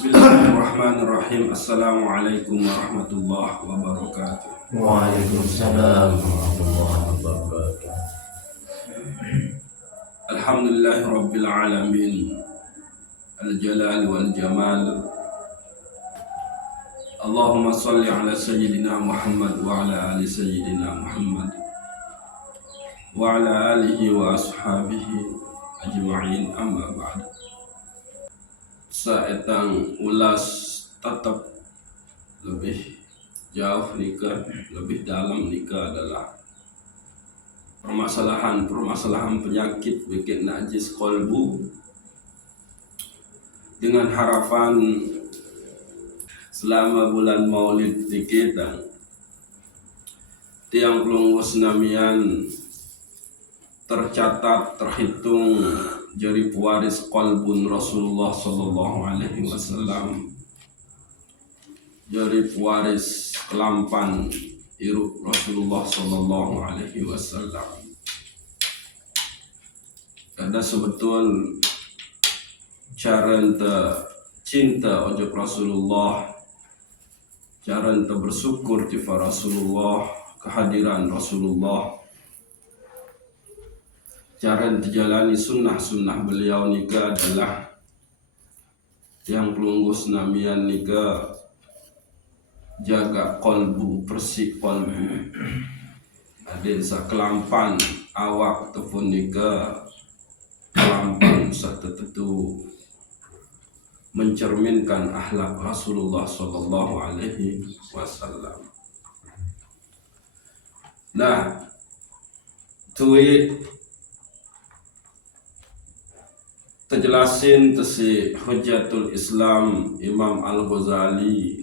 Bismillahirrahmanirrahim. Assalamualaikum warahmatullahi wabarakatuh. Waalaikumsalam warahmatullahi wabarakatuh. Alhamdulillahi rabbil alamin. Al-jalal wal jamal. Allahumma salli ala sayyidina Muhammad wa ala ali sayyidina Muhammad wa ala alihi wa ashabihi ajma'in, amma ba'd. Saetang ulas tetap lebih jauh nikah, lebih dalam nikah adalah permasalahan penyakit bikin najis kolbu, dengan harapan selama bulan maulid kita tiang pelunggus namian tercatat, terhitung jadi pewaris qalbun Rasulullah sallallahu alaihi wasallam, jadi pewaris kelampan iruk Rasulullah sallallahu alaihi wasallam. Kada sebetul cara ente cinta ojok Rasulullah, cara ente bersyukur kepada Rasulullah, kehadiran Rasulullah, cara dijalani sunnah beliau nikah adalah yang pelunggus namian nikah jaga kolbu, bersih kolbu. Ada kelampan awak ataupun nikah kelampan satu tentu mencerminkan akhlak Rasulullah sallallahu alaihi wasallam. Nah, tuwi terjelasin tesi Hujatul Islam Imam Al-Ghazali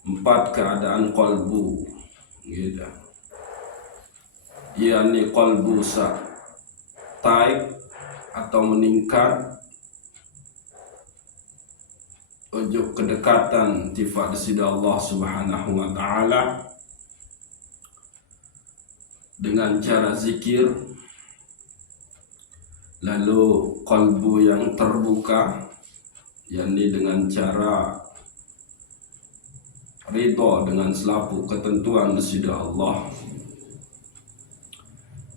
4 keadaan kolbu gitu. Yakni kolbu taik atau meningkat ujuk kedekatan tifat sida Allah Subhanahu wa taala dengan cara zikir. Lalu kolbu yang terbuka, yakni dengan cara ridho dengan selapu ketentuan sida Allah.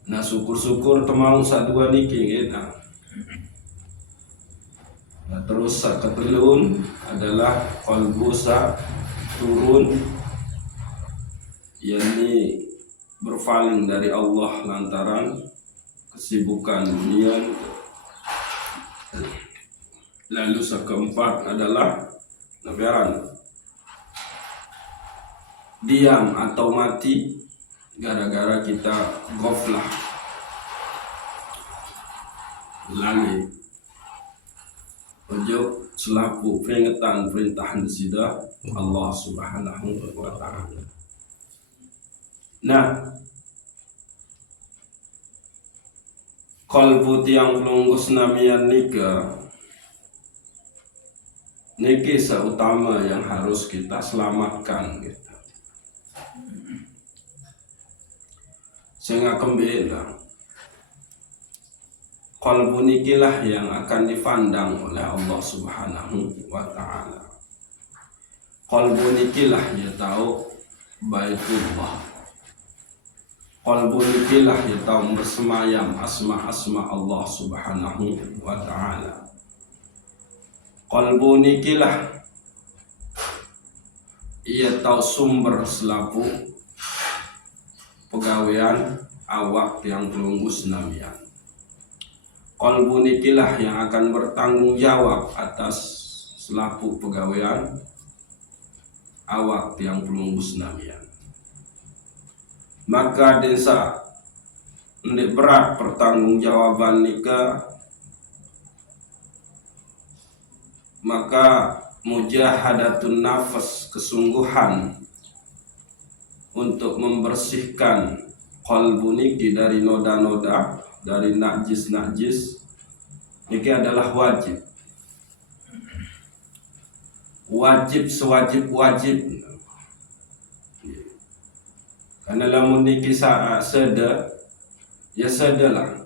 Nah, syukur-syukur temau sadua niki kita. Nah, terus ketelun adalah kolbu turun, yakni berpaling dari Allah lantaran kesibukan dunia. Lalu keempat adalah diam atau mati gara-gara kita ghaflah, lalai ojo selaku peringatan perintahan sida Allah Subhanahu wa taala. Nah, kolbu tiang pelunggus namian nikah niki seutama yang harus kita selamatkan gitu. Sehingga kembali kolbu nikilah yang akan dipandang oleh Allah Subhanahu wa ta'ala. Kolbu nikilah ya tahu baitullah. Kolbu nikilah ya tahu bersemayam asma Allah Subhanahu wa ta'ala. Kolbu nikilah ia tahu sumber selaku pegawaian awak yang pelunggus namian. Kolbu nikilah yang akan bertanggung jawab atas selaku pegawaian awak yang pelunggus namian. Maka desa ini berat pertanggungjawaban nikah, maka mujahadatun nafas, kesungguhan untuk membersihkan kolbu niki dari noda-noda, dari najis niki adalah wajib. Sewajib-wajib. Karena lamun niki seda, ya sedalah.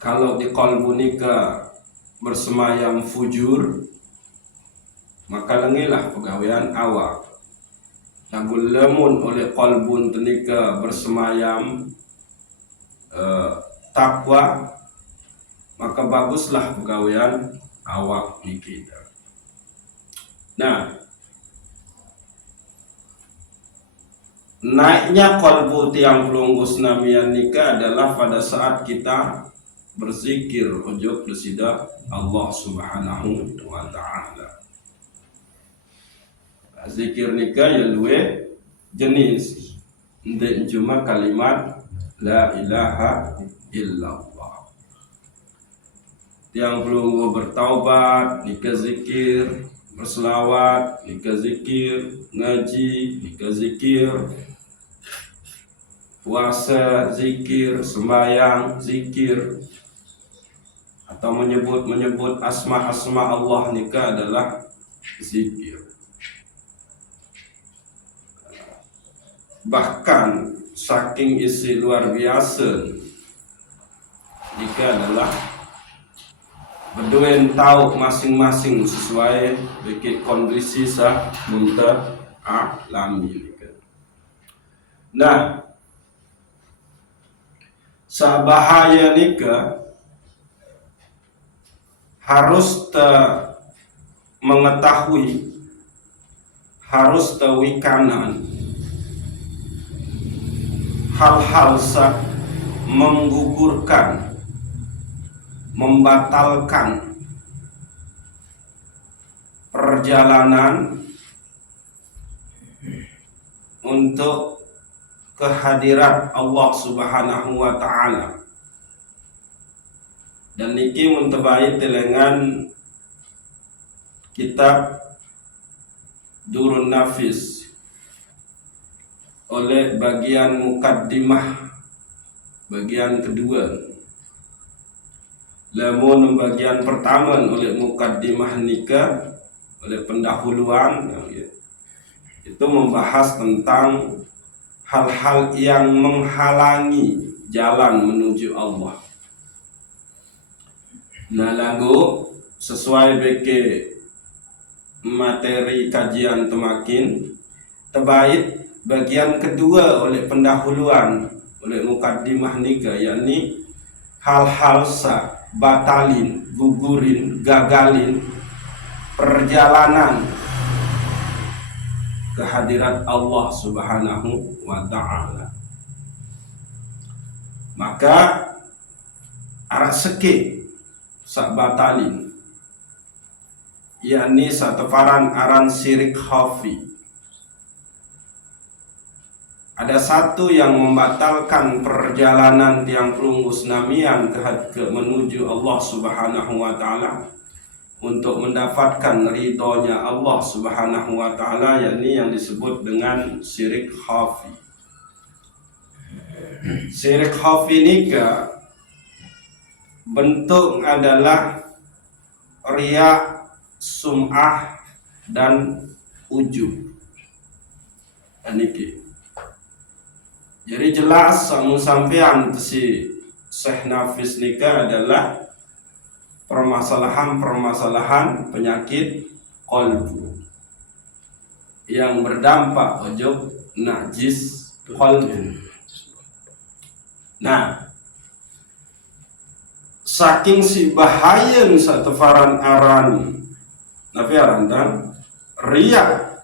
Kalau di kolbu nikah bersemayam fujur, maka lengilah pegawaian awak. Lagu lemun oleh qalbun tenika bersemayam takwa, maka baguslah pegawaian awak niki. Nah, naiknya qalbu tiang pelunggus namian nika adalah pada saat kita berzikir ujug desida Allah Subhanahu wa ta'ala. Zikir nika ya luwe jenis, ndek cuma kalimat la ilaha illallah. Tiang pelunggu bertaubat nika zikir, berselawat nika zikir, ngaji nika zikir, puasa zikir, sembahyang zikir, atau menyebut asma Allah nika adalah zikir. Bahkan saking isi luar biasa nika adalah berduen tahu masing-masing sesuai dengan kondisi sah munta alami. Nah, sabahaya nika harus mengetahui, harus wikanan hal-hal menggugurkan, membatalkan perjalanan untuk kehadirat Allah Subhanahu wa ta'ala. Dan niki muntabai dengan kitab Durun Nafis oleh bagian mukaddimah, bagian kedua. Lamun bagian pertama oleh mukaddimah nikah, oleh pendahuluan, itu membahas tentang hal-hal yang menghalangi jalan menuju Allah. Nah, lagu sesuai beke materi kajian temakin terbaik bagian kedua oleh pendahuluan oleh mukaddimah nikah, yakni hal-hal batalin, gugurin, gagalin perjalanan kehadirat Allah Subhanahu wa ta'ala. Maka arak seke sak batalin, yakni satefaran aran syirik khafi. Ada satu yang membatalkan perjalanan tiang pelunggus namian ke menuju Allah Subhanahu wa ta'ala untuk mendapatkan ridhonya Allah Subhanahu wa ta'ala, yakni yang disebut dengan syirik khafi. Syirik khafi nika bentuk adalah riya, sum'ah, dan ujub. Niki. Jadi jelas samu sampean si Syekh Nafis nika adalah permasalahan penyakit qalbu yang berdampak ujub najis qalbu. Nah, saking si bahayan satefaran aran nafi aran dan riya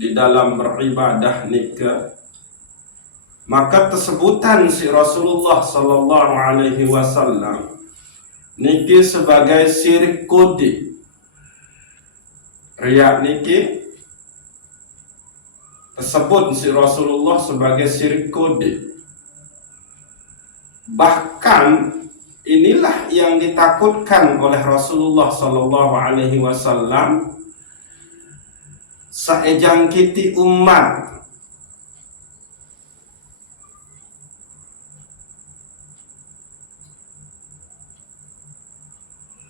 di dalam beribadah nikah, maka tesebutan si Rasulullah sallallahu alaihi wasallam niki sebagai syirik kode. Riya niki tersebut si Rasulullah sebagai syirik kode. Bahkan inilah yang ditakutkan oleh Rasulullah sallallahu alaihi wasallam saejangkiti umat.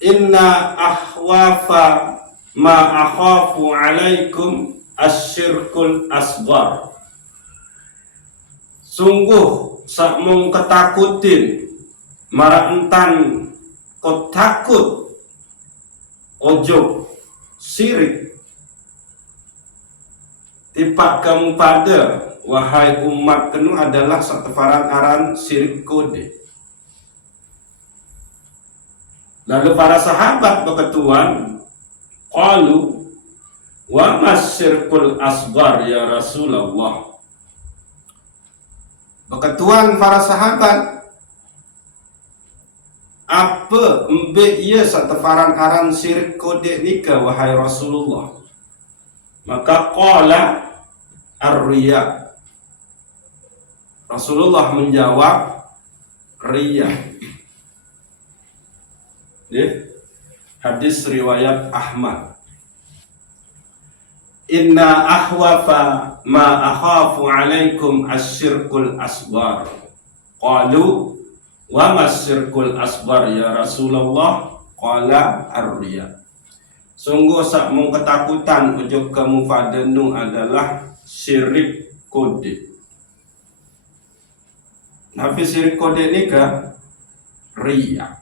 Inna ahwafa ma akhafu alaikum asyirkul asghar. Sungguh sak mung ketakutin mara entan kau takut ojo sirik. Tipak kamu pada wahai umat kenu adalah satefaran aran sirik kode. Lalu para sahabat berketuan, qalu wa masyirkul asghar ya Rasulullah. Berketuan para sahabat, apa embe ia satefaran aran syirik kode nika wahai Rasulullah? Maka qala ar-riya. Rasulullah menjawab riya. Hadis riwayat Ahmad. Inna ahwafa ma akhafu alaikum asyirkul asghar. Qalu wa masyirkul asghar ya Rasulullah? Qala ar-riya. Sungguh sak mung ketakutan ujug kamu padenu adalah syirik kode. Nafi syirik kode ni ke riya.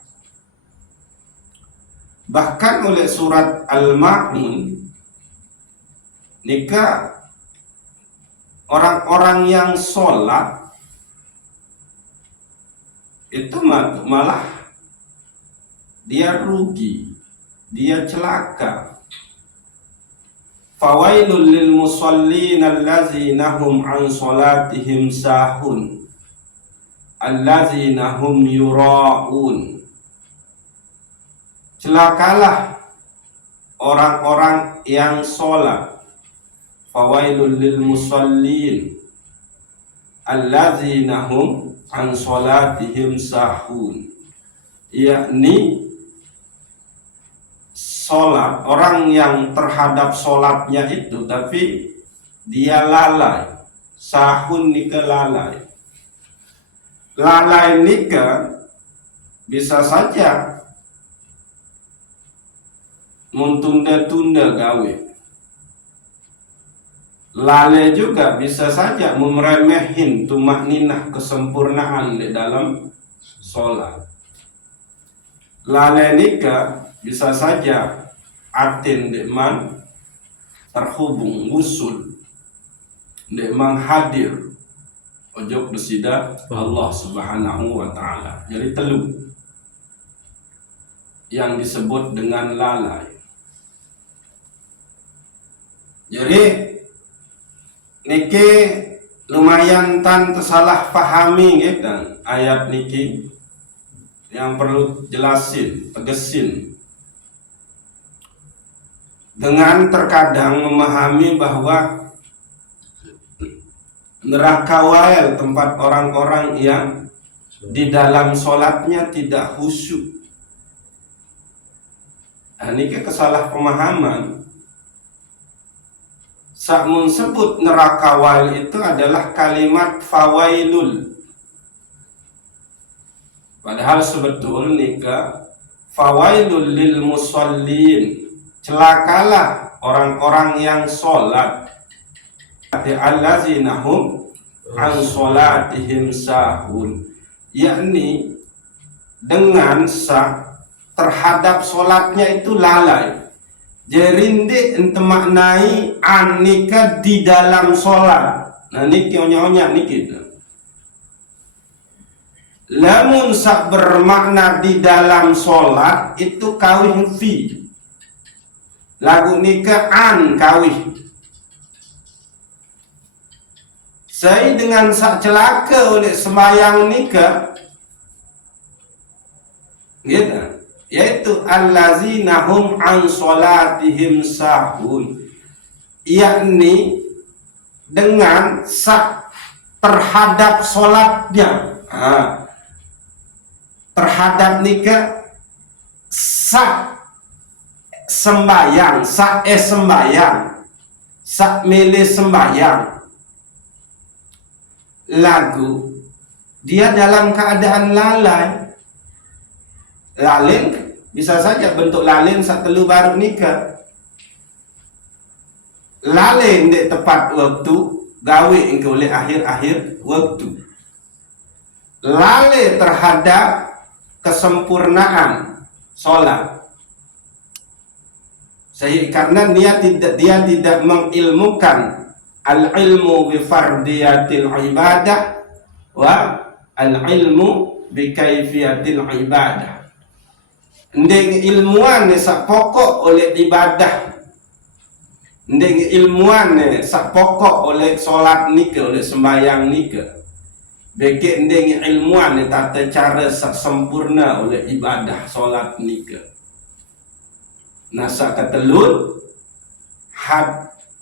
Bahkan oleh surat Al-Ma'un nikah orang-orang yang sholat itu malah dia rugi, dia celaka. Fawailul lil musallin allazina hum an sholatihim sahun allazina hum yura'un. Celakalah orang-orang yang sholat. Fawailul lil musallin allazina hum an sholatihim sahun, yakni sholat, orang yang terhadap sholatnya itu tapi dia lalai. Sahun nika lalai. Lalai nika bisa saja mentunda-tunda gawe. Lalai juga bisa saja meremehin tumakninah, kesempurnaan di dalam sholat. Lalai nika bisa saja atin dekman terhubung usul, dekman hadir ojok besida Allah Subhanahu wa ta'ala. Jadi telu yang disebut dengan lalai. Jadi niki lumayan tan tersalah pahami gitu ayat niki, yang perlu jelasin, tegesin. Dengan terkadang memahami bahwa neraka wael tempat orang-orang yang di dalam sholatnya tidak khusyuk. Niki kesalah pemahaman. Sakmun sebut neraka wail itu adalah kalimat fawailul. Padahal sebetul nika fawailul lil musallin. Celakalah orang-orang yang sholat. Allazina hum an sholatihim sahun. Yakni dengan sah terhadap sholatnya itu lalai. Jerinde ente maknai anika di dalam sholat. Nah niki onya-onya niki. Lamun sak bermakna di dalam sholat itu kawih fi. Lagu nika an kawih. Saya dengan sak celaka oleh sembayang nika, gitu. Yaitu allazina hum an sholatihim sahun, yakni dengan sak terhadap sholatnya, terhadap nikah sak sembayang, sak sembayang, sak milih sembayang, lagu dia dalam keadaan lalai. Lalin bisa saja bentuk lalin saat telu baru nikah. Lalin di tepat waktu gawe engkau oleh akhir-akhir waktu. Lalai terhadap kesempurnaan sholat. karena dia tidak mengilmukan al-ilmu bi fardiyatil ibadah wa al-ilmu bi kaifiyatil ibadah. Ndeng ilmuan sak pokok oleh ibadah. Ndeng ilmuan sak pokok oleh solat nika, oleh sembahyang nika. Beke ndeng ilmuan tata cara sak sempurna oleh ibadah solat nika. Nasa ketelur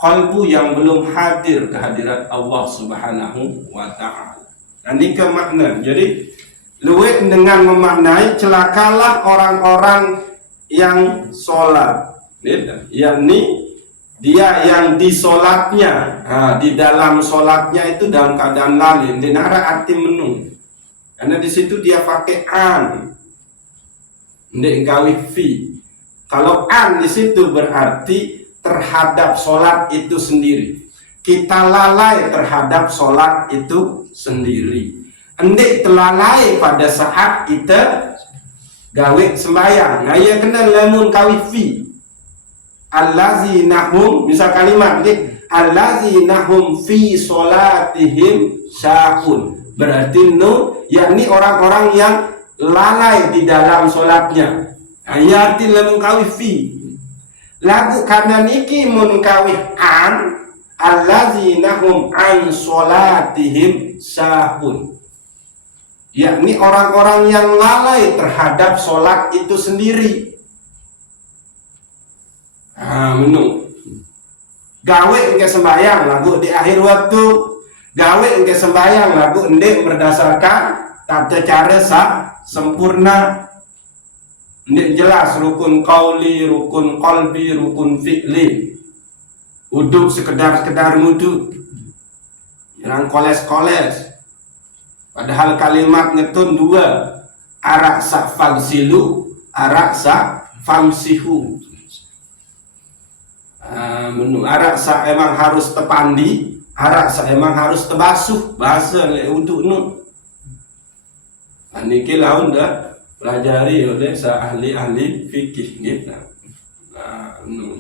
qalbu yang belum hadir kehadirat Allah Subhanahu wa ta'ala. Ini ke makna. Jadi luwet dengan memaknai celakalah orang-orang yang sholat, yakni dia yang di sholatnya, di dalam sholatnya itu dalam keadaan lalin. Dinara arti menung, karena di situ dia pakai an, ndek gawi fi. Kalau an di situ berarti terhadap sholat itu sendiri. Kita lalai terhadap sholat itu sendiri. Endek telalai pada saat kita gawe sembahyang. Nah, ia kena lamun kawi fi. Allazinahum, misal kalimat ni, allazinahum fi sholatihim syahun. Berarti yakni orang-orang yang lalai di dalam sholatnya. Ayati lamun kawi fi. Lagu karena niki mun kawi an, allazinahum an sholatihim syahun, yakni orang-orang yang lalai terhadap sholat itu sendiri. Menung gawe engke sembahyang lagu di akhir waktu, gawe engke sembahyang lagu endek berdasarkan tata cara sempurna. Ndek jelas rukun qauli, rukun qalbi, rukun fi'li. Uduk sekedar wudu, jangan koles-koles. Padahal kalimat ngetun dua, arak sak famsilu, arak sak famsihu. Arak sak emang harus tepandi, arak sak emang harus tebasuh. Bahasa le uduk nu. Niki laun dah pelajari oleh ahli-ahli fikih gitu.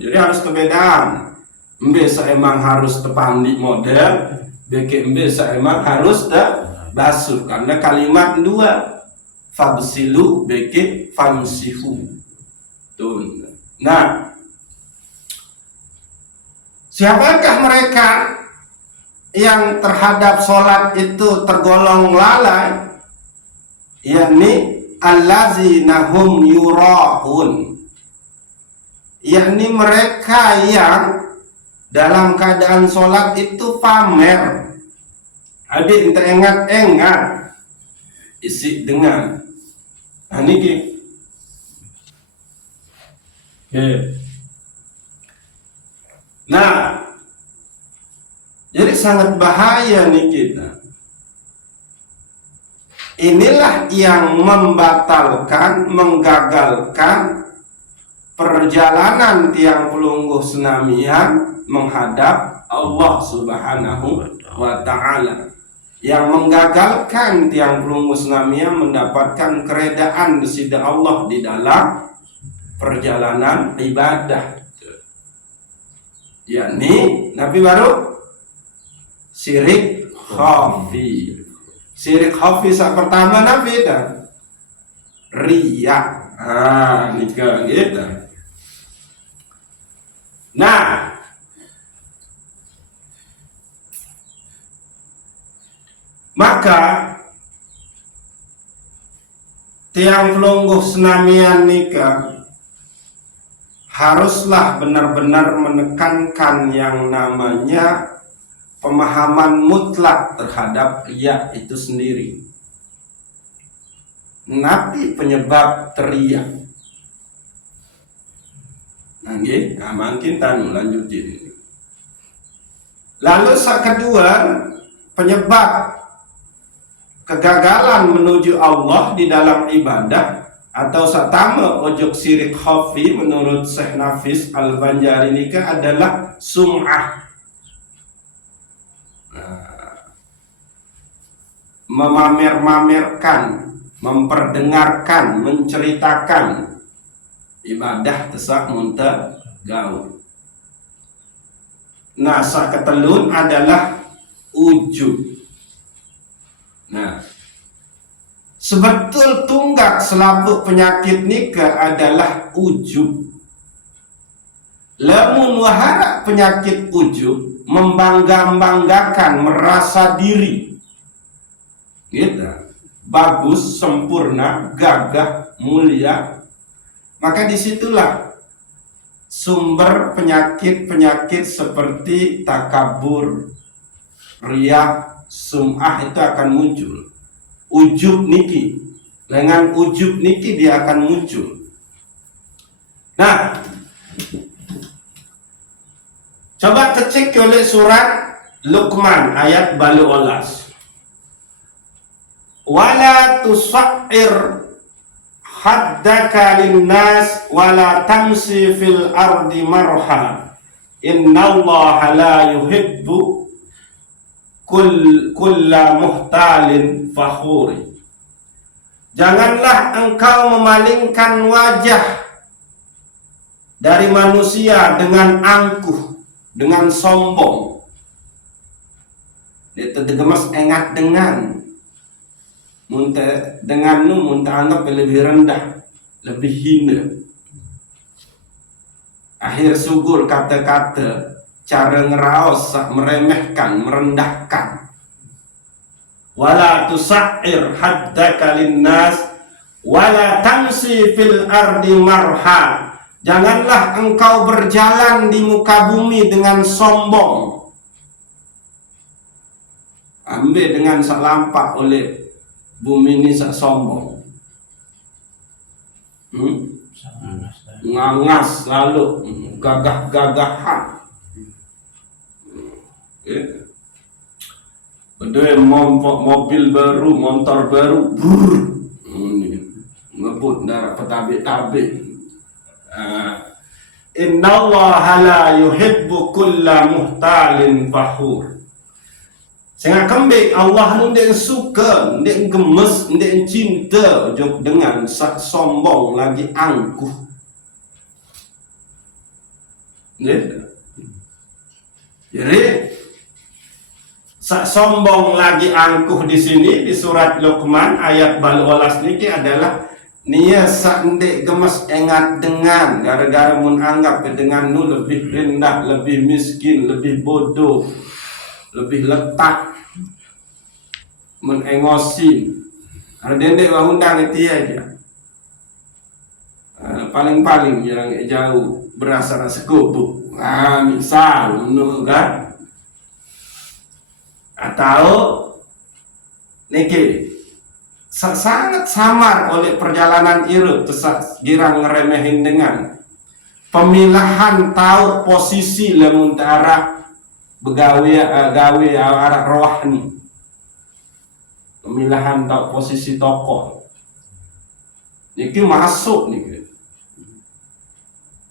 Jadi harus perbedaan. Embe emang harus tepandi model, beke embe emang harus basuh, karena kalimat dua, fabsilu beke famsihu. Tuh. Nah, siapakah mereka yang terhadap sholat itu tergolong lalai? Yakni allazinahum yura'un, yakni mereka yang dalam keadaan sholat itu pamer. Adik teringat-ingat isi dengan ini. Nah, jadi sangat bahaya nih kita. Inilah yang membatalkan, menggagalkan perjalanan tiang pelungguh senamian menghadap Allah Subhanahu wa ta'ala, yang menggagalkan tiang pelungguh senamian mendapatkan keredaan di sisi Allah di dalam perjalanan ibadah. Yakni Nabi baru syirik khafi. Syirik khafi saat pertama Nabi dah riya. Nikah gitu. Nah, maka tiang pelungguh senamian nikah haruslah benar-benar menekankan yang namanya pemahaman mutlak terhadap riya itu sendiri. Nabi penyebab teriak. Nah, makin tanu lanjutin. Lalu yang kedua, penyebab kegagalan menuju Allah di dalam ibadah atau satama ojok syirik khafi menurut Syekh Nafis Al-Banjari nikah adalah sum'ah. Memamer-mamerkan, memperdengarkan, menceritakan ibadah tesak muntah gaul. Nah, sak ketelun adalah ujub. Nah, sebetul tunggak selaput penyakit nikah adalah ujub. Lamun wahara penyakit ujub, membangga-banggakan, merasa diri, gitu, bagus, sempurna, gagah, mulia, maka disitulah sumber penyakit-penyakit seperti takabur, riya, sum'ah itu akan muncul. Ujub niki, dengan ujub niki dia akan muncul. Nah, coba kecek oleh surat Luqman ayat 18. Wala tusa'ir haddaka linnas wala tamsi fil ardi marha innallaha la yuhibbu kulla muhtalin fakhuri. Janganlah engkau memalingkan wajah dari manusia dengan angkuh, dengan sombong. Dia tergemas engat dengan muntah anggap lebih rendah, lebih hina. Akhir sugur kata-kata, cara ngeraos, meremehkan, merendahkan. Wala tusa'ir haddaka linnas wala tamsi fil ardi marha. Janganlah engkau berjalan di muka bumi dengan sombong. Ambil dengan sak lampak oleh bumi ini sak sombong. Ngangas lalu gagah-gagahan. Bedue mobil baru, motor baru, ngebut darah petabik-tabik. Innallaha la yuhibbu kulla muhtalin fakhur. Sehingga kembali Allah nu ndek suka, ndek gemes, ndek cinta jok dengan sak sombong lagi angkuh. Jadi sak sombong lagi angkuh di sini di surat Luqman ayat 18 niki adalah nia sak ndek gemes engat dengan gara-gara mun anggap dengan nu lebih rendah, lebih miskin, lebih bodoh, lebih letak, menengosi. Ada dendek undang itu aja. Paling-paling jarang jauh berasa sekupu. Misal nu kan. Atau niki sangat samar oleh perjalanan irut tesak girang ngeremehin dengan pemilahan tahu posisi lemun arah begawe gawe arah rohani, pemilahan tahu posisi tokoh niki masuk niki.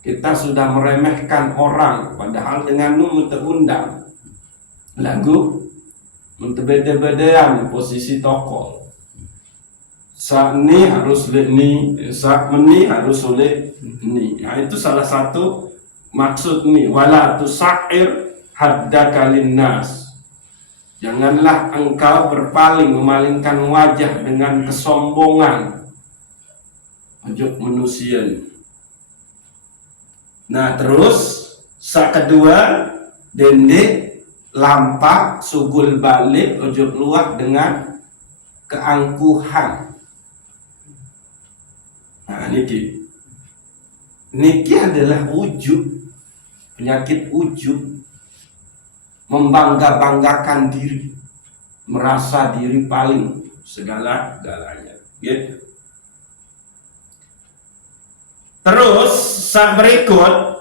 Kita sudah meremehkan orang padahal dengan nu terundang lagu untuk beda-bedaan posisi tokoh. Saat ini harus ni, saat ini harus oleh ni. Nah, itu salah satu maksud ni. Wala tusa'ir haddaka linnas. Janganlah engkau berpaling, memalingkan wajah dengan kesombongan ujub manusia. Nah terus sak kedua dendek lampak sugul balik ujub luah dengan keangkuhan. Nah niki adalah ujub, penyakit ujub, membangga-banggakan diri, merasa diri paling segala-galanya, gitu. Terus sak berikut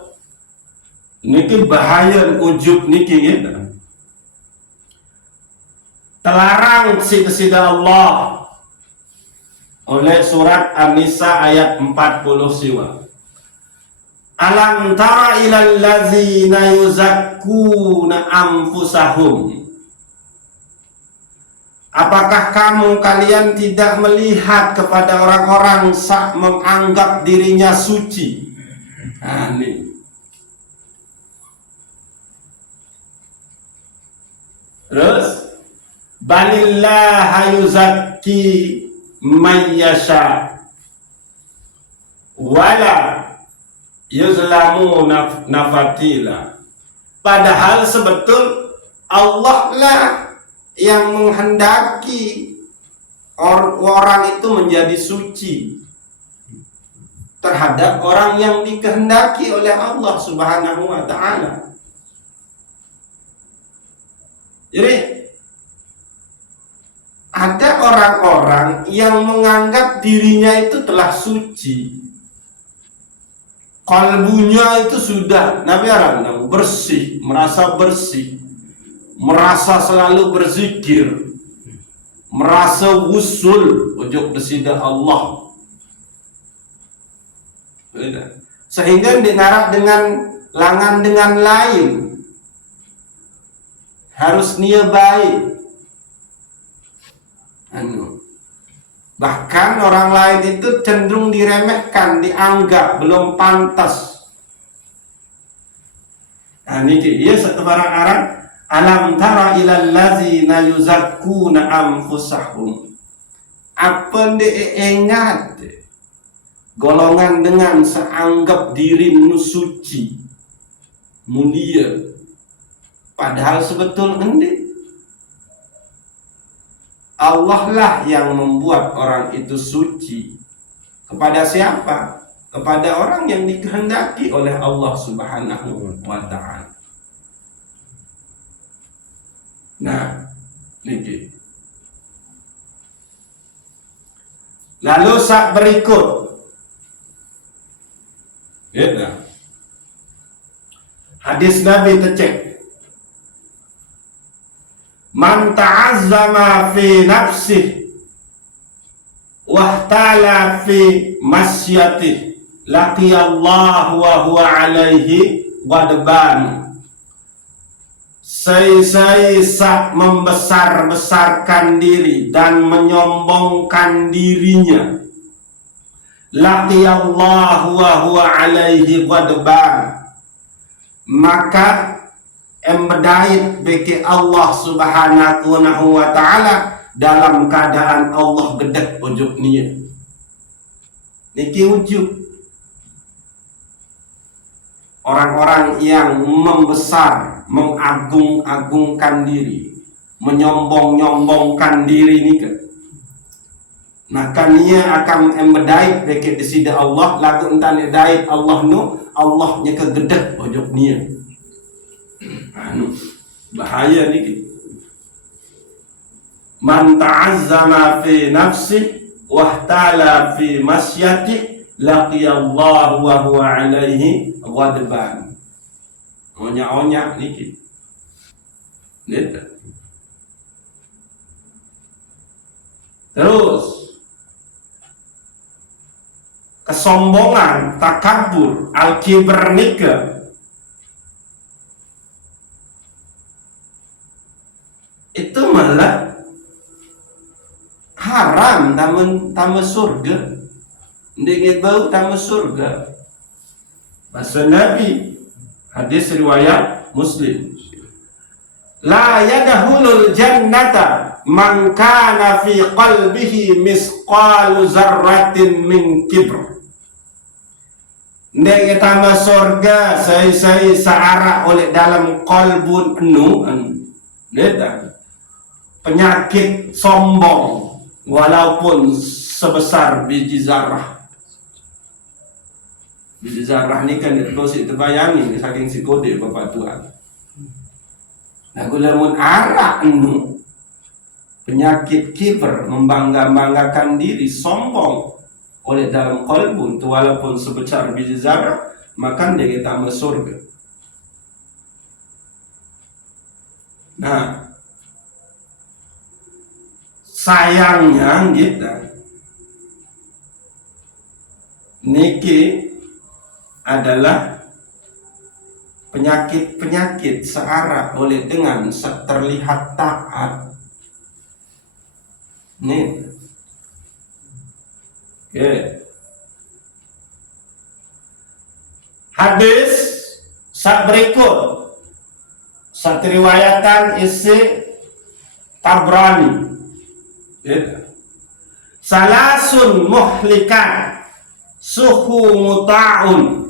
niki bahaya ujub niki gitu. Terlarang sida Allah oleh surat An-Nisa ayat 40 siwa. Alam tara ilal ladzina yuzakkuna anfusahum. Apakah kalian tidak melihat kepada orang-orang sak menganggap dirinya suci? Nah, ini Terus balillaha yuzakki may yasha wala yuzlamuna nafatila. Padahal sebetul Allah lah yang menghendaki orang itu menjadi suci terhadap orang yang dikehendaki oleh Allah Subhanahu wa ta'ala. Jadi ada orang-orang yang menganggap dirinya itu telah suci, kalbunya itu sudah bersih, merasa selalu berzikir, merasa wusul ujug desida Allah. Sehingga dengarak dengan langan dengan lain harus nia baik. Bahkan orang lain itu cenderung diremehkan, dianggap belum pantas. Nah, ini dia satu barang arang. Alam tara ilal ladzina yuzakkuna anfusahum. Apa ingat golongan dengan seanggap diri suci, mulia, padahal sebetulnya Allah lah yang membuat orang itu suci. Kepada siapa? Kepada orang yang dikehendaki oleh Allah Subhanahu wa ta'ala. Nah, ini. Lalu sak berikut. Ya, hadis Nabi tercek. Man ta'azzama fi nafsih wahtala fi masyatih laqiyallahu wa huwa alaihi wadban. Saya membesar-besarkan diri dan menyombongkan dirinya, laqiyallahu wa huwa alaihi wadban, maka embedait bagi Allah Subhanahu wa ta'ala dalam keadaan Allah gedek ujuk niat. Niki ujuk orang-orang yang membesar, mengagung-agungkan diri, menyombong-nyombongkan diri nika. Maka nia akan embedait bagi disida Allah lagu entan dait Allah nu Allahnya kegedek ujuk niat. Bahaya nih. Man ta'azzama fi nafsi wahtala fi masyati laqiyallahu wa huwa alaihi ghadban. Onya-onya nih. Terus kesombongan, takabur, al-kibr nika itu malah haram tamu surga. Ndenge bau tamu surga. Bahasa Nabi, hadis riwayat Muslim. La yadkhulul jannata man kana fi qalbihi misqalu zarratin min kibr. Ndenge tamu surga saya searah oleh dalam qalbun neta penyakit sombong walaupun sebesar biji zarah. Biji zarah ni kan itu si terbayangin saking si kode Bapak Tuhan. Nah, gulamun arak penyakit kibr, membangga-banggakan diri, sombong oleh dalam qalbun tu walaupun sebesar biji zarah, maka dia kita masuk surga. Nah, sayangnya kita niki adalah penyakit-penyakit searah oleh dengan terlihat taat. Nih, oke. Hadis sak berikut satu riwayatan isi Tabrani. Salasun muhlikat suhu muta'un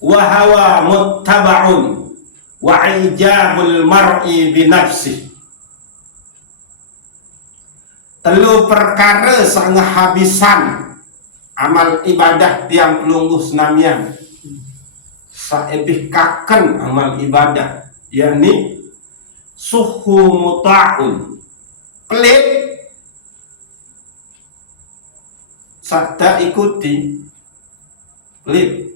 wa hawa muttaba'un wa ijabul mar'i binafsih. Telu perkara sangat habisan amal ibadah tiang pelungguh senamian saebih kaken amal ibadah, yakni suhu muta'un, pelit sakta ikuti, pelit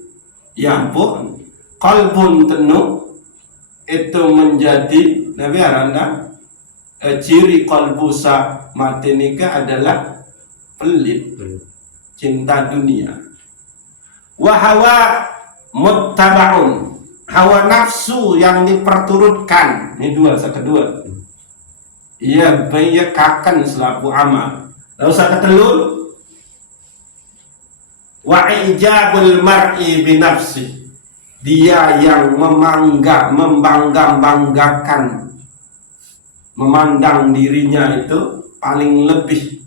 ya ampun, qalbun tenu itu menjadi nabi aranda ciri qalbu sa mati nikah adalah pelit, cinta dunia. Wahawa muttaba'un, hawa nafsu yang diperturutkan. Ini dua, kedua. Ia bayi kakan selaku amal. Lalu ketelur, wa ijabul mar'i binafsi, dia yang membanggakan, memandang dirinya itu paling lebih.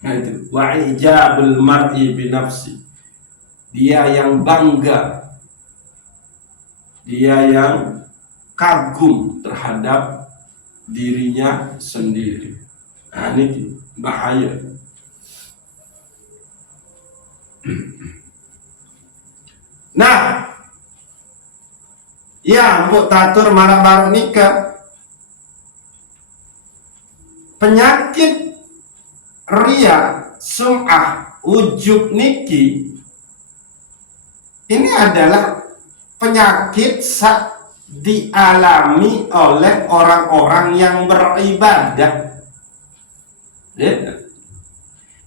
Nah itu wa ijabul mar'i binafsi, dia yang bangga, dia yang kagum terhadap dirinya sendiri. Nah ini bahaya. Nah, ya mbok tatur marah-marah nikah, penyakit ria, sum'ah, ujub niki ini adalah penyakit dialami oleh orang-orang yang beribadah.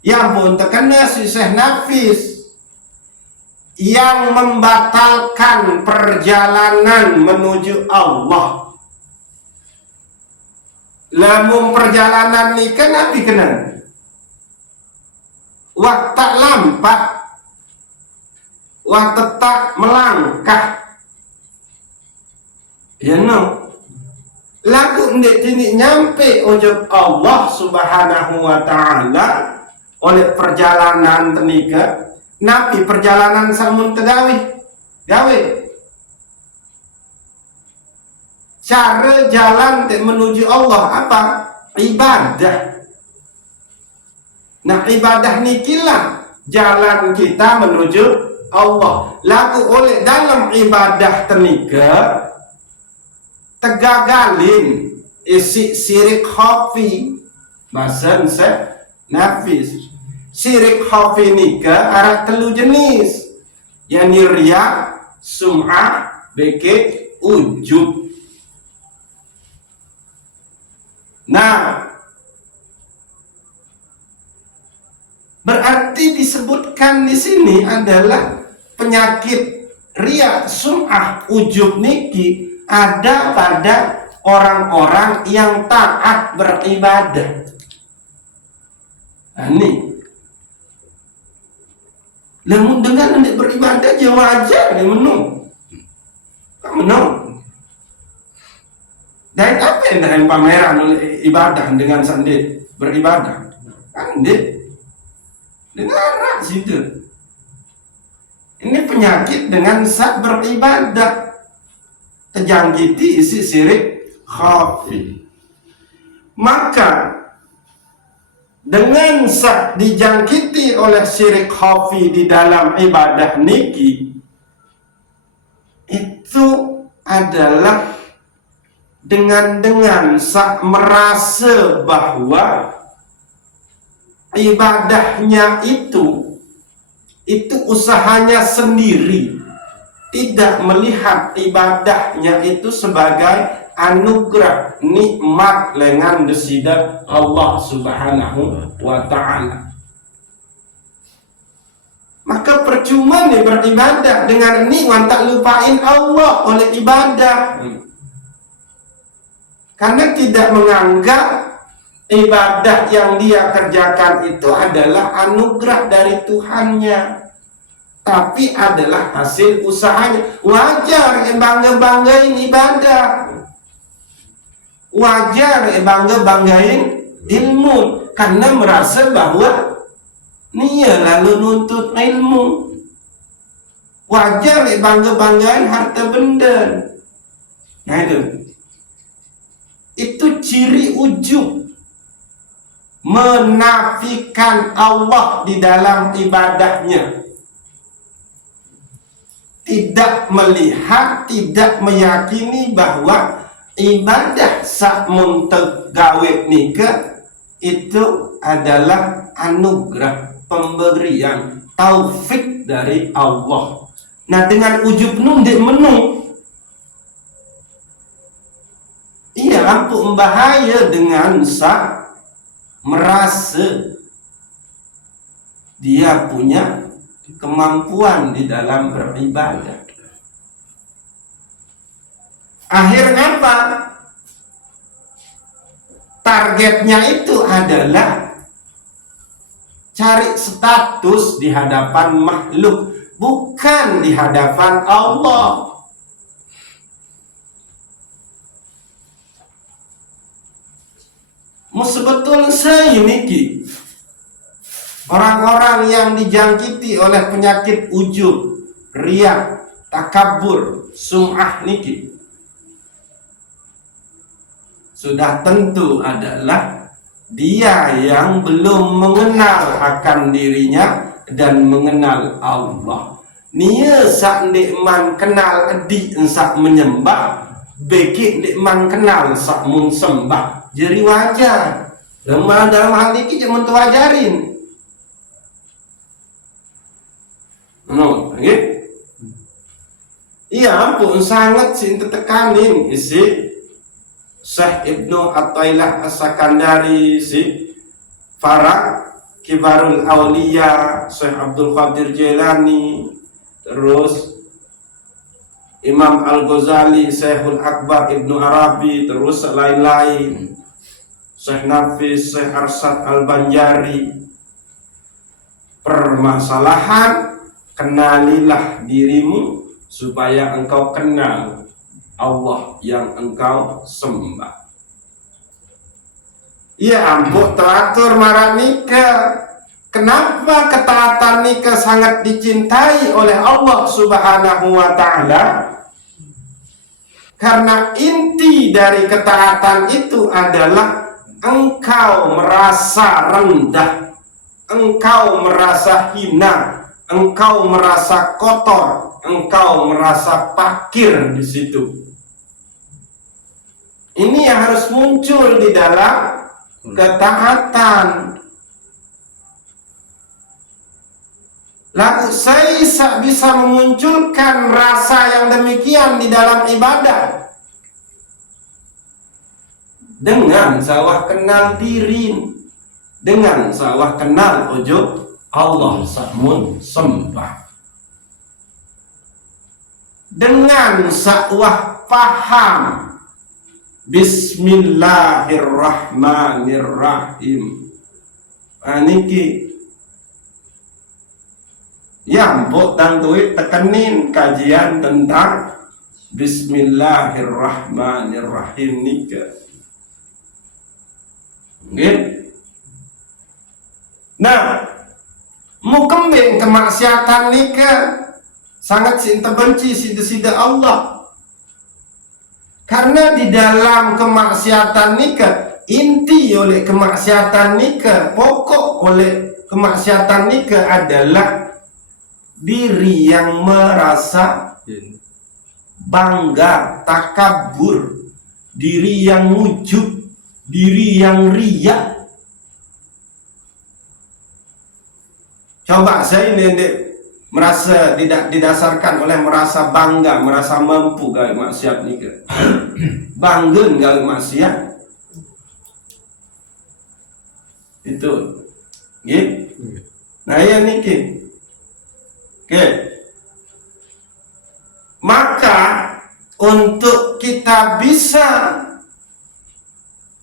Yang pun terkena sisih nafis yang membatalkan perjalanan menuju Allah. Lamun perjalanan ni kan Nabi kena waktu lambat, waktu tak melangkah, ya no. Lagu ndek tini nyampe ujub Allah Subhanahu wa Ta'ala oleh perjalanan tenika. Nabi perjalanan samun tegawi gawe cara jalan menuju Allah apa? Ibadah. Nah ibadah nikilah jalan kita menuju Allah. Lagu oleh dalam ibadah tenika tegagalin isi sirik khafi masan nafis. Sirik khafi nika arah telu jenis, yakni riya, sum'ah, beke, ujub. Nah, berarti disebutkan di sini adalah penyakit riya, sum'ah, ujub niki ada pada orang-orang yang taat beribadah. Nah, ini namun dengan hendak beribadah je wajar dia menung. Kamu menung. Dan apa yang dengan pameran oleh ibadah dengan sandi beribadah? Kan dia dengar situ. Ini penyakit dengan saat beribadah. Terjangkiti isi sirik khafi. Maka dengan saat dijangkiti oleh syirik khafi di dalam ibadah niki, itu adalah dengan saat merasa bahwa ibadahnya itu usahanya sendiri, tidak melihat ibadahnya itu sebagai anugerah nikmat lengan desida Allah Subhanahu wa Ta'ala. Maka percuma nih beribadah dengan ini tak lupain Allah oleh ibadah, karena tidak menganggap ibadah yang dia kerjakan itu adalah anugerah dari Tuhannya, tapi adalah hasil usahanya. Wajar yang bangga-banggain ibadah, wajar banggain ilmu karena merasa bahwa dia lalu nuntut ilmu. Wajar banggain harta benda. Nah itu ciri ujub, menafikan Allah di dalam ibadahnya, tidak melihat, tidak meyakini bahwa ibadah sakmun tegawe nikah itu adalah anugerah, pemberian, taufik dari Allah. Nah dengan ujub nundek menu, iya ampuh bahaya dengan merasa dia punya kemampuan di dalam beribadah. Akhirnya apa? Targetnya itu adalah cari status di hadapan makhluk, bukan di hadapan Allah. Sebetulnya saya niki orang-orang yang dijangkiti oleh penyakit ujub, riya, takabur, sum'ah niki sudah tentu adalah dia yang belum mengenal akan dirinya dan mengenal Allah. Nia sak nikman kenal edik sak menyembah, beki nikman kenal sak mun sembah. Jadi wajar. Dalam hal ini jangan wajarin. No, okay? Iya ampun sangat sih tekanin isi Syekh Ibnu Athaillah As-Sakandari si Farag Kibarul Auliya, Syekh Abdul Qadir Jailani, terus Imam Al-Ghazali, Syekhul Akbar Ibnu Arabi, terus lain-lain, Syekh Nafis, Syekh Arsad Al-Banjari. Permasalahan, kenalilah dirimu supaya engkau kenal Allah yang engkau sembah. Ya ampun, teratur marah nikah. Kenapa ketaatan nikah sangat dicintai oleh Allah Subhanahu wa ta'ala? Karena inti dari ketaatan itu adalah engkau merasa rendah, engkau merasa hina, engkau merasa kotor, engkau merasa fakir di situ. Ini yang harus muncul di dalam ketaatan. Lalu saya bisa memunculkan rasa yang demikian di dalam ibadah dengan sawah kenal diri, dengan sawah kenal ujub Allah sakmun sembah, dengan sawah paham Bismillahirrahmanirrahim. Aniki yang mbok tangtuit tekenin kajian tentang Bismillahirrahmanirrahim nika. Okay? Nah, mukembing kemaksiatan nika sangat cinta benci sida-sida Allah. Karena di dalam kemaksiatan nika, inti oleh kemaksiatan nika, pokok oleh kemaksiatan nika adalah diri yang merasa bangga, takabur, diri yang ujub, diri yang riya. Coba saya ini merasa tidak didasarkan oleh merasa bangga, merasa mampu gawe maksiat nika. Bangga gawe maksiat. Itu. Gitu. Nah, ya niki. Oke. Maka untuk kita bisa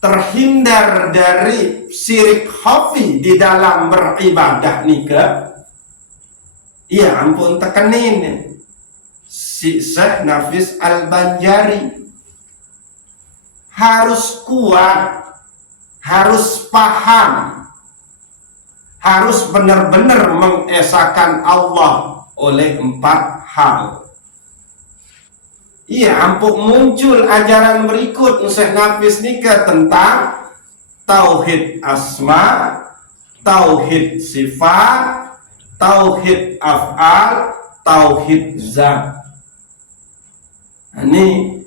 terhindar dari syirik khafi di dalam beribadah nika, ya ampun tekenin si Syekh Nafis Al-Banjari harus kuat, harus paham, harus benar-benar mengesahkan Allah oleh 4 hal. Iya, ampun muncul ajaran berikut Syekh Nafis nikah tentang tauhid asma, tauhid sifat, tauhid af'al, tauhid zat. Ini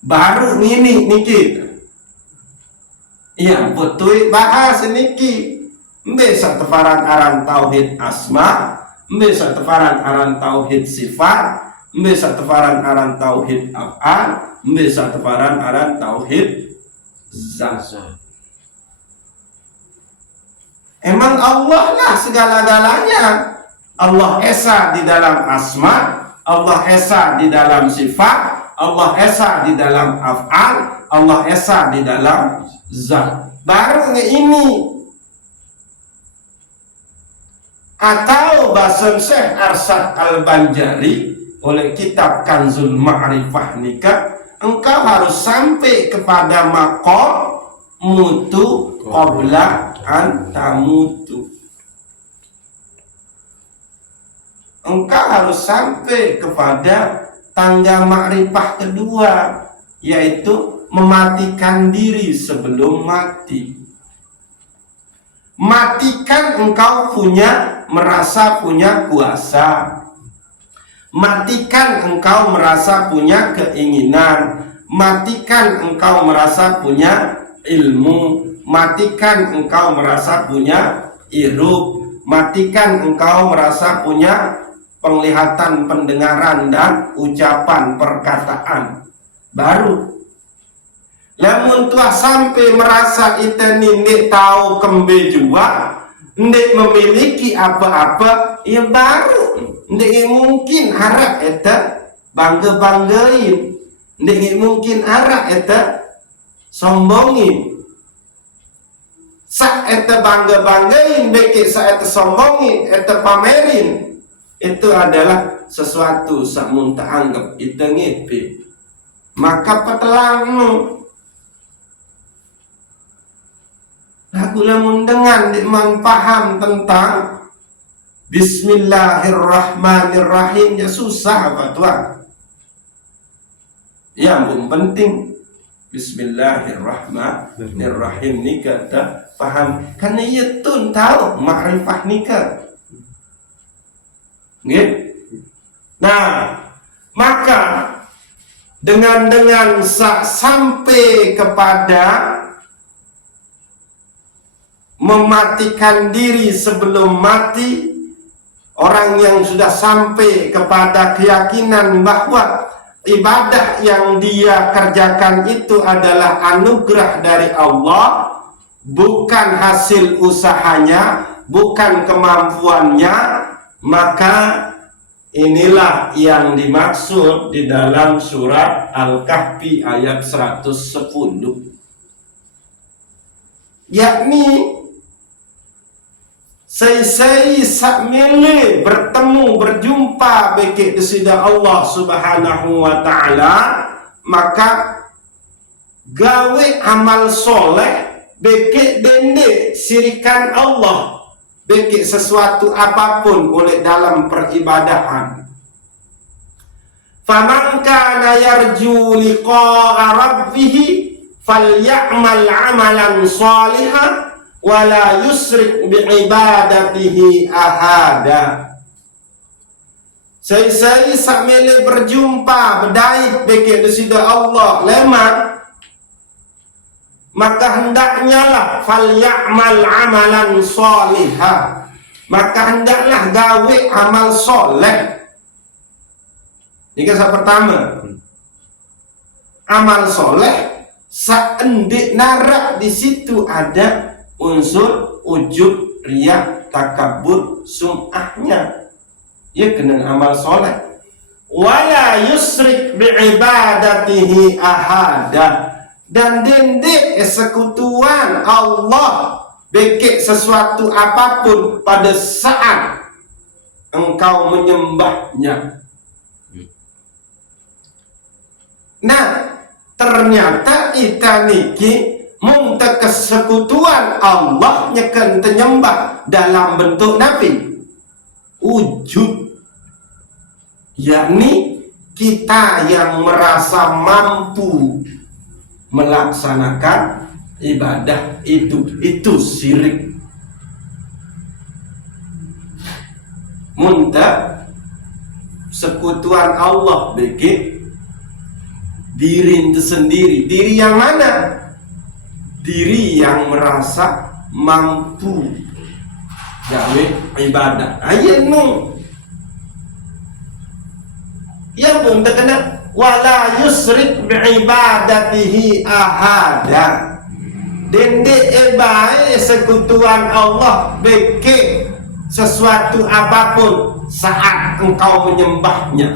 baru ini niki. Iya, betul bahas niki. Mbe sateparan aran tauhid asma, mbe sateparan aran tauhid sifat, mbe sateparan aran tauhid af'al, mbe sateparan aran tauhid zat. Emang Allah lah segala-galanya. Allah esa di dalam asma, Allah esa di dalam sifat, Allah esa di dalam af'al, Allah esa di dalam zat. Baru ini. Atau bahasa Syekh Arsyad Al-Banjari oleh kitab Kanzul Ma'rifah nikah, engkau harus sampai kepada maqam mutu qabla an tamutu. Engkau harus sampai kepada tangga ma'rifah kedua, yaitu mematikan diri sebelum mati. Matikan engkau merasa punya kuasa. Matikan engkau merasa punya keinginan. Matikan engkau merasa punya ilmu. Matikan engkau merasa punya irup. Matikan engkau merasa punya penglihatan, pendengaran, dan ucapan, perkataan. Baru lamun tuah sampai merasa ita ndik tahu kembe jua, ndik memiliki apa-apa, ya baru ndik mungkin harap ita bangga-banggain, ndik mungkin harap ita sombongin. Sak ita bangga-banggain, bekik sak ita sombongin, ita pamerin, itu adalah sesuatu sak muntah anggap ita ngepe. Maka petelangmu aku lamun dengan dimang paham tentang Bismillahirrahmanirrahim ya susah apa tuan. Yang penting Bismillahirrahmanirrahim ni kata paham, karena ia tun tahu makrifah nikah. Gitu. Nah, maka dengan sampai kepada mematikan diri sebelum mati, orang yang sudah sampai kepada keyakinan bahwa ibadah yang dia kerjakan itu adalah anugerah dari Allah, bukan hasil usahanya, bukan kemampuannya, maka inilah yang dimaksud di dalam surat Al-Kahfi ayat 110, yakni saya sakmele bertemu berjumpa bekik desida Allah Subhanahu wa taala, maka gawe amal soleh bekik dende sirikan Allah, bekik sesuatu apapun oleh dalam peribadahan. Faman kana yarju liqa'a rabbih falyamal amalan shalihan wala yusrik bi'ibadatihi ahada. Saya sakmele berjumpa berdait bekik desida Allah lemak, maka hendaknya lah falyamal amalan shaliha, maka hendaklah gawe amal soleh. Ini kisah pertama. Amal soleh saendik narak di situ ada unsur ujub, riya, takabur, sum'ahnya. Ya kena amal soleh. Wala yusrik bi'ibadatihi ahada, dan dendek sekutuan Allah bekik sesuatu apapun pada saat engkau menyembahnya. Nah, ternyata ita niki mung kesekutuan Allah nyekan tenyembah dalam bentuk nabi wujud, yakni kita yang merasa mampu melaksanakan ibadah itu syirik. Munta sekutuan Allah bagi diri itu sendiri. Diri yang mana? Diri yang merasa mampu gawe ibadah. Ayat yang pun terkena wala yusrik bi'ibadatihi ahada. Dende ebae sekutuan Allah beki sesuatu apapun saat engkau menyembahnya.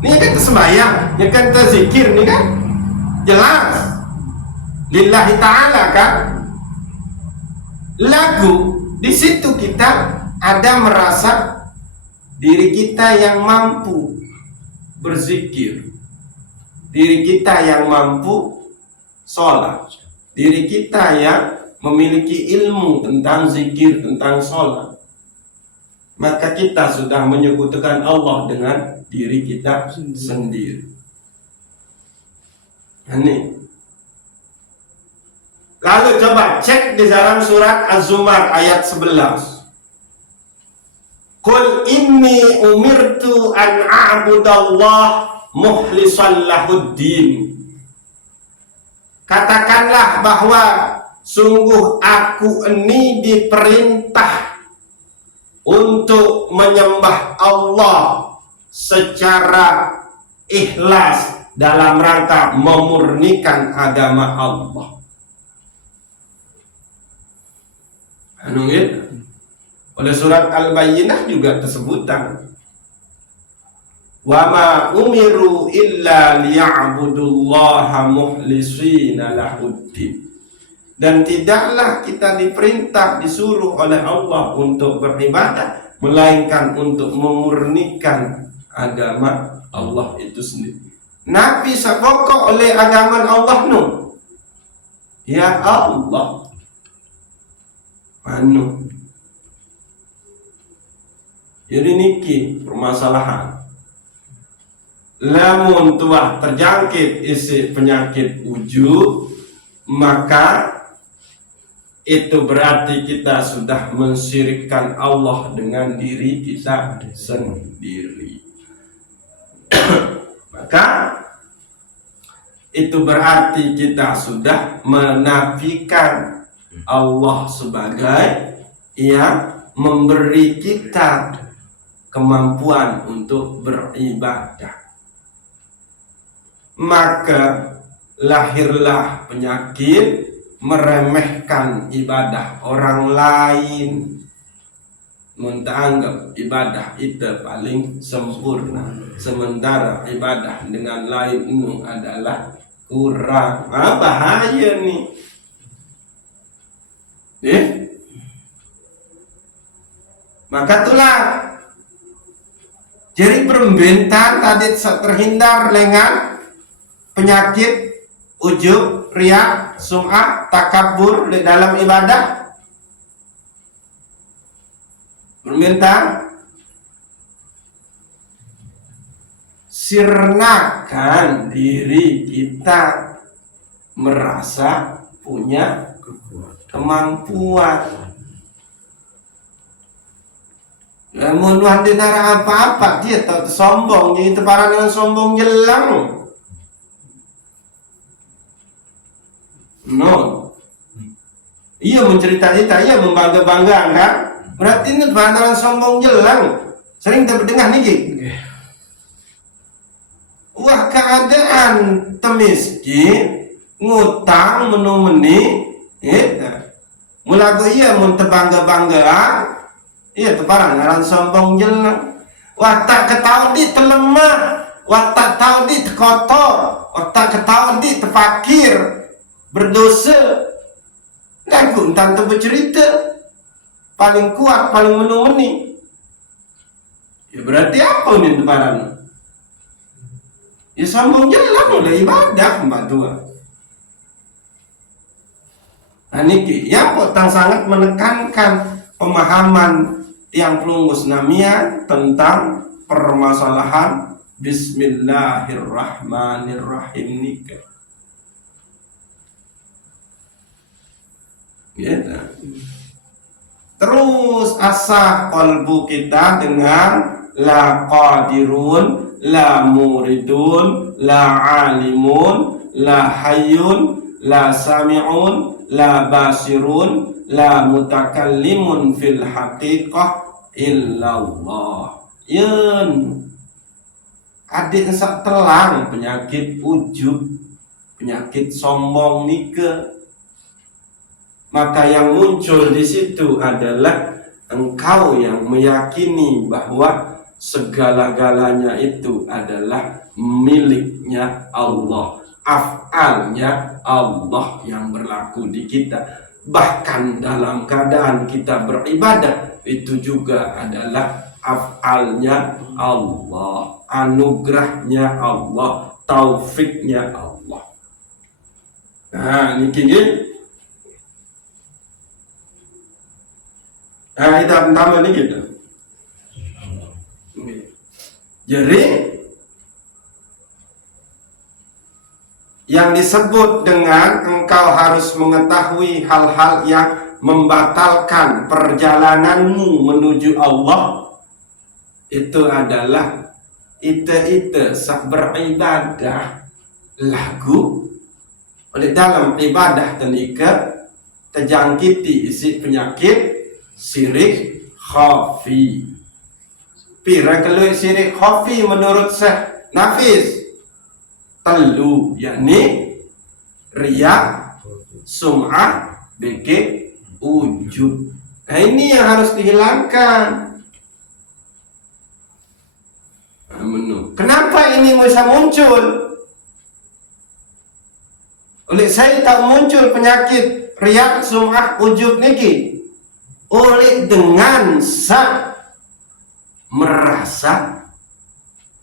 Ini kan sembahyang, ini kan terzikir, ini kan jelas lillahi ta'ala kan. Lagu di situ kita ada merasa diri kita yang mampu berzikir, diri kita yang mampu sholat, diri kita yang memiliki ilmu tentang zikir, tentang sholat, maka kita sudah menyekutukan Allah dengan diri kita sendiri. Ini. Lalu coba cek di dalam surat Az-Zumar ayat 11. Qul inni umirtu an a'budallah mukhlishan lahuddin. Katakanlah bahwa sungguh aku ini diperintah untuk menyembah Allah secara ikhlas dalam rangka memurnikan agama Allah. Oleh surat Al-Bayyinah juga tersebutan wa ma umiru illa liya'budullaha mukhlishina lahuddin. Dan tidaklah kita diperintah, disuruh oleh Allah untuk beribadah, melainkan untuk memurnikan agama Allah itu sendiri. Nabi sepokok oleh agama Allah nu, ya Allah anu. Jadi niki permasalahan. Lamun tuah terjangkit isi penyakit ujub, maka itu berarti kita sudah mensyirikkan Allah dengan diri kita sendiri. Maka itu berarti kita sudah menafikan Allah sebagai yang memberi kita kemampuan untuk beribadah. Maka lahirlah penyakit meremehkan ibadah orang lain, menganggap ibadah itu paling sempurna, sementara ibadah dengan lain itu adalah kurang. Bahaya nih. Maka itulah jadi perbentan tadi terhindar dengan penyakit ujub, riya, sum'ah, takabur di dalam ibadah. Permintaan sirnakan diri kita merasa punya kemampuan. Namun di nara apa-apa dia tak sombong, jadi teparan dengan sombong jelang. No. Ia mencerita-cerita, ia membangga-banggakan. Berarti ini teparan sombong jelang. Sering terdengar nih. Wah, keadaan temiskin, ngutang menumeni, mulaku ia mun terbangga-banggaan. Iya teparan ngaran sombong jelang. Wah tak ketahuan di telemah, wah tak tahu di kotor, wah tak ketahuan di terfakir, berdosa. Lagu tante bercerita paling kuat, paling menumeni. Ya berarti apa ini teparan? Ya sombong jelas oleh ibadah mbak tua. Nah niki yang potang sangat menekankan pemahaman tiang pelunggus namian tentang permasalahan Bismillahirrahmanirrahim nikah. Gitu. Terus asah qalbu kita dengan la qadirun, la muridun, la alimun, la hayyun, la sami'un, la basirun, la mutakallimun fil haqiqah illallah. Yun adik sak telang penyakit ujub, penyakit sombong nike. Maka yang muncul di situ adalah engkau yang meyakini bahwa segala-galanya itu adalah miliknya Allah, af'alnya Allah yang berlaku di kita. Bahkan dalam keadaan kita beribadah itu juga adalah af'alnya Allah, anugerahnya Allah, taufiknya Allah. Nah, ini kini. Nah, kita tambah ini gitu. Jadi yang disebut dengan engkau harus mengetahui hal-hal yang membatalkan perjalananmu menuju Allah, itu adalah ite sak beribadah lagu oleh dalam ibadah tenika terjangkiti isi penyakit syirik khafi. Pira kalau syirik khafi menurut Syekh Nafis telu, yakni riya, sum'ah, beke, ujub. Nah ini yang harus dihilangkan. Kenapa ini bisa muncul? Oleh saya tak muncul penyakit riya, sum'ah, ujub niki oleh dengan merasa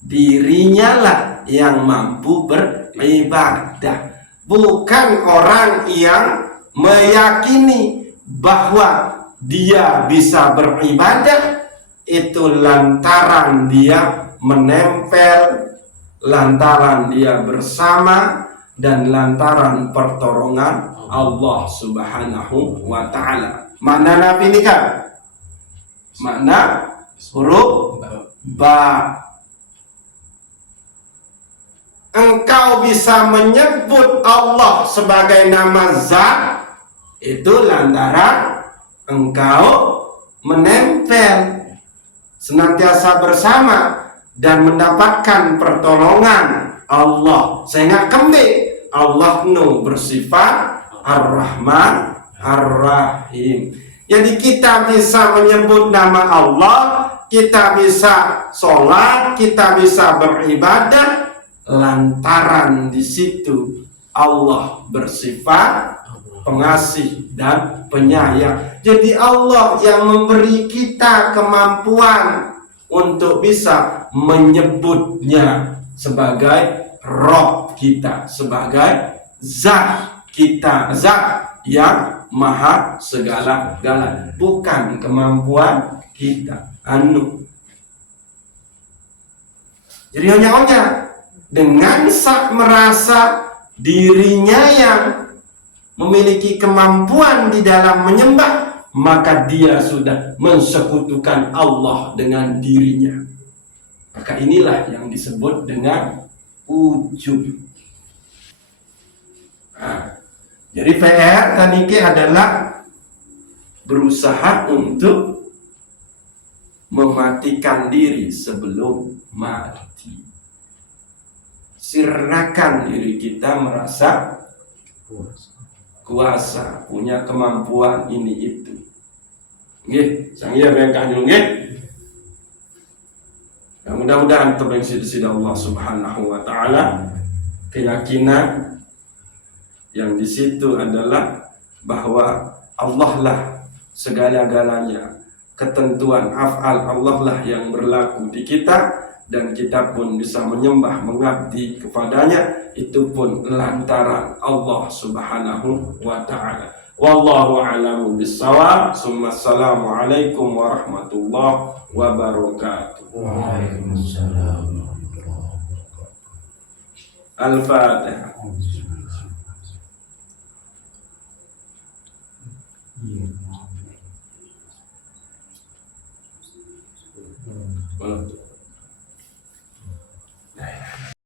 dirinya lah yang mampu beribadah, bukan orang yang meyakini bahwa dia bisa beribadah itu lantaran dia menempel, lantaran dia bersama, dan lantaran pertolongan Allah Subhanahu wa ta'ala. Makna nafi ini kan makna huruf ba. Engkau bisa menyebut Allah sebagai nama zat itu lantaran engkau menempel, senantiasa bersama dan mendapatkan pertolongan Allah. Sehingga kembali Allah nu bersifat Ar-Rahman Ar-Rahim. Jadi kita bisa menyebut nama Allah, kita bisa sholat, kita bisa beribadah lantaran di situ Allah bersifat pengasih dan penyayang. Jadi Allah yang memberi kita kemampuan untuk bisa menyebutnya sebagai Rabb kita, sebagai zat kita, zat yang maha segala-galanya, bukan kemampuan kita. Jadi hanya dengan merasa dirinya yang memiliki kemampuan di dalam menyembah, maka dia sudah mensekutukan Allah dengan dirinya. Maka inilah yang disebut dengan ujub. Jadi PR tanike adalah berusaha untuk mematikan diri sebelum mati. Sirnakan diri kita merasa kuasa, punya kemampuan ini itu. Nggih, sang iya bengkah nggih. Mudah-mudahan terbenci di Allah Subhanahu wa ta'ala keyakinan yang di situ adalah bahwa Allah lah segala-galanya, ketentuan af'al Allah lah yang berlaku di kita, dan kita pun bisa menyembah, mengabdi kepadanya, itu pun lantaran Allah Subhanahu wa taala. Wallahu a'lamu bissawab. Assalamualaikum warahmatullahi wabarakatuh. Waalaikumsalam warahmatullahi wabarakatuh. Al-Fatihah. Iya.